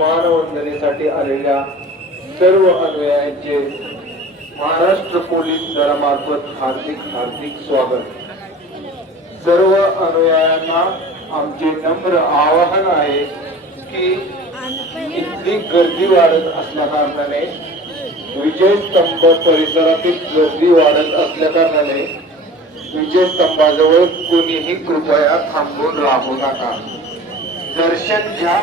मानवंदनेसाठी आलेल्या सर्व अनुयायांचे महाराष्ट्र पोलीस दलामार्फत हार्दिक स्वागत। सर्व अनुयायांना आमचे नम्र आवाहन आहे की इतकी गर्दी वाढत असल्या कारणाने विजय स्तंभ परिसरातील गर्दी वाढत असल्या कारणाने विजय स्तंभाजवळ कोणीही कृपया थांबून राहू नका। दर्शन घ्या।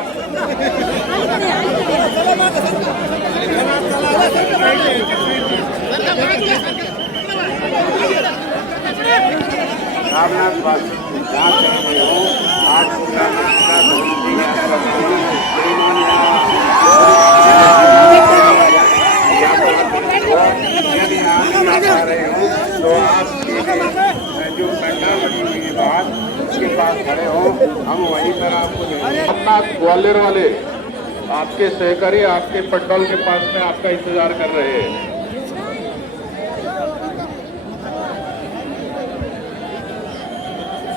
खड़े हो, हम वहीं पर आपको ग्वालियर वाले आपके सहकारी आपके पंडाल के पास में आपका इंतजार कर रहे हैं।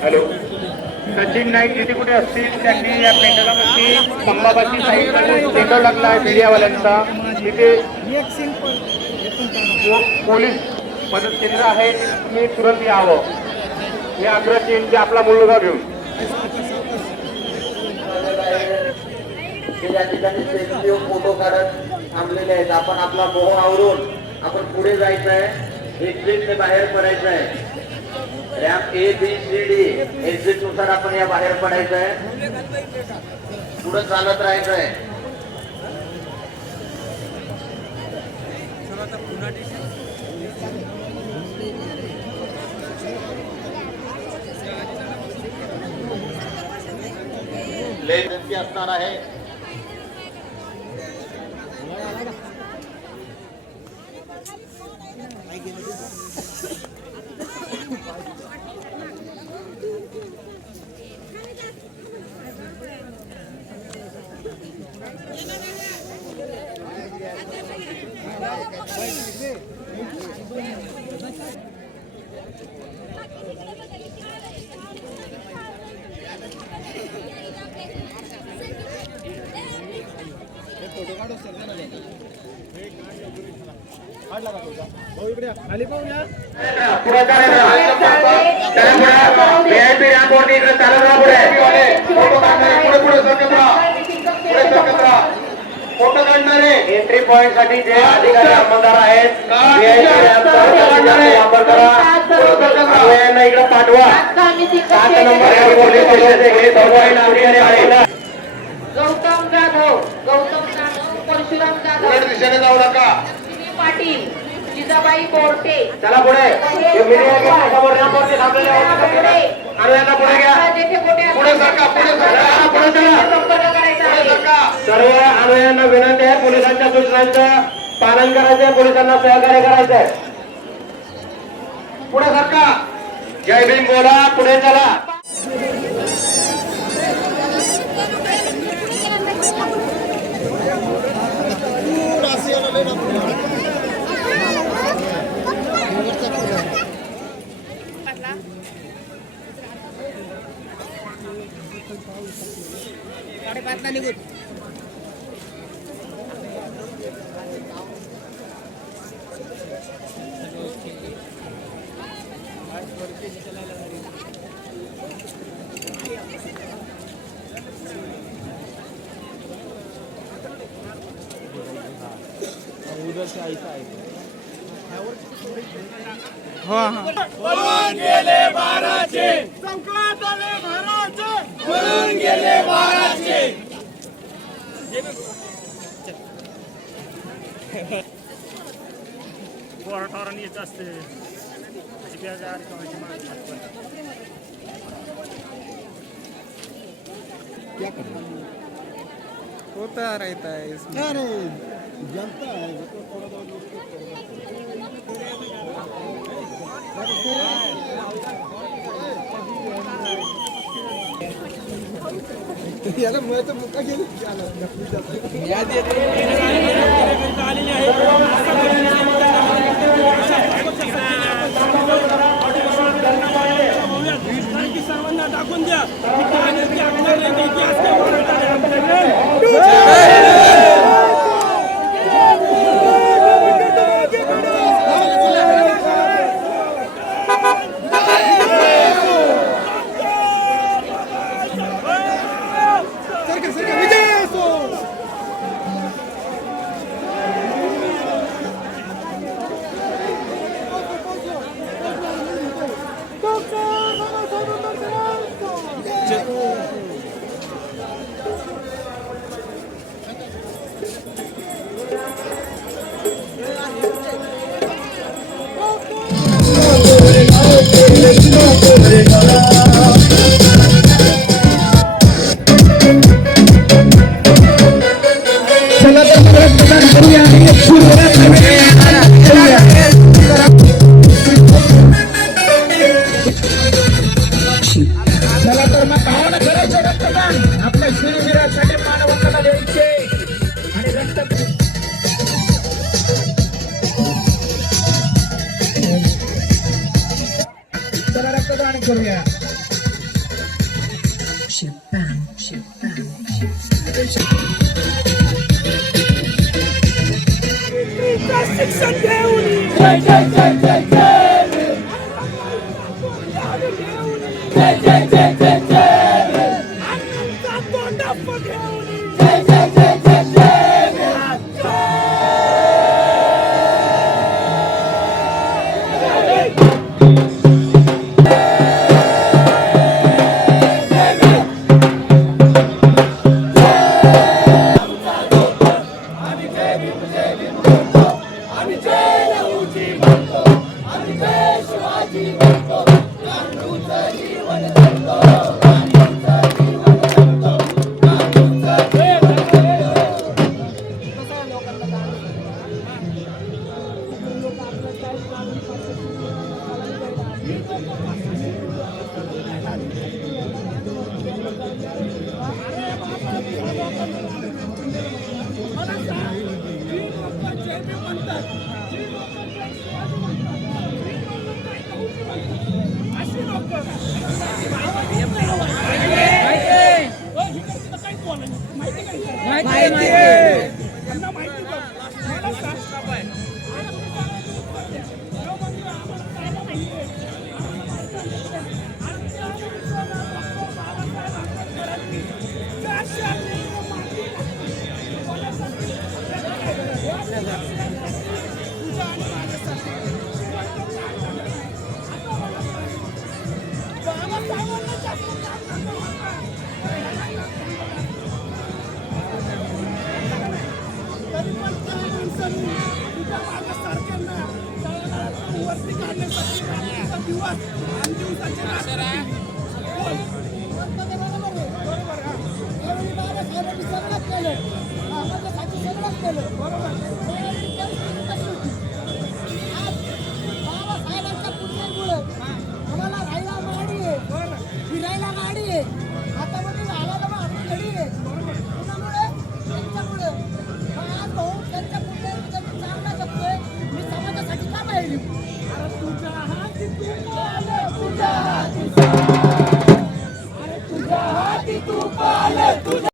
हॅलो, सचिन नाईक जिथे कुठे असतील त्यांनी या पेंडलावरती स्तंभापाशी साईडला पेंडल लागला आहे मीडियावाल्यांचा। तिथे पोलीस मदत केंद्र आहे, तुम्ही तुरंत यावं हे आग्रह जे आपला मुलगा घेऊन या ठिकाणी सेल्फी फोटो काढत थांबलेले आहेत। आपण आपला मोह आवरून आपण पुढे जायचं आहे, एक्झिटने बाहेर पडायचं आहे। रॅम्प ABCD एक्झिट नुसार आपण या बाहेर पडायचं आहे, पुढे चालत राहायचं आहे। विनंती असणार आहे। फोटो काढणारे एंट्री पॉइंट साठी जे अधिकारी अंमलदार आहेत वापर करा, इकडे पाठवा। 7 नंबर गौतम जाधव परशुराम जाधव दिशेने जाऊ नका। पाटील जिजाबाई कोरटे चला पुढे समोर रॅम्पवरती थांबलेले अनुयायांना पुढे घ्या, पुढे सरका, पुढे सरका, पुढे चला। सर्व अनुयायांना विनंती आहे, पोलिसांच्या सूचनांचं पालन करायचं आहे, पोलिसांना सहकार्य करायचं आहे। पुढे सरका, जय भीम बोला, पुढे चला। उधर से ऐसा है। पळून गेले बाराचे, चौकात आले महाराज, पळून गेले बाराचे। पोराटोरांनी येत असते होता रहता है इसमें। अरे जनता है वो तो थोड़ा याला मैं तो मुका गेली सर्वांना टाकून द्या इतिहास शिक्षण देऊन जय जय जय जय जय जय जय जय जय अण्णांचा तोंडा पगेऊन जय जय जय जय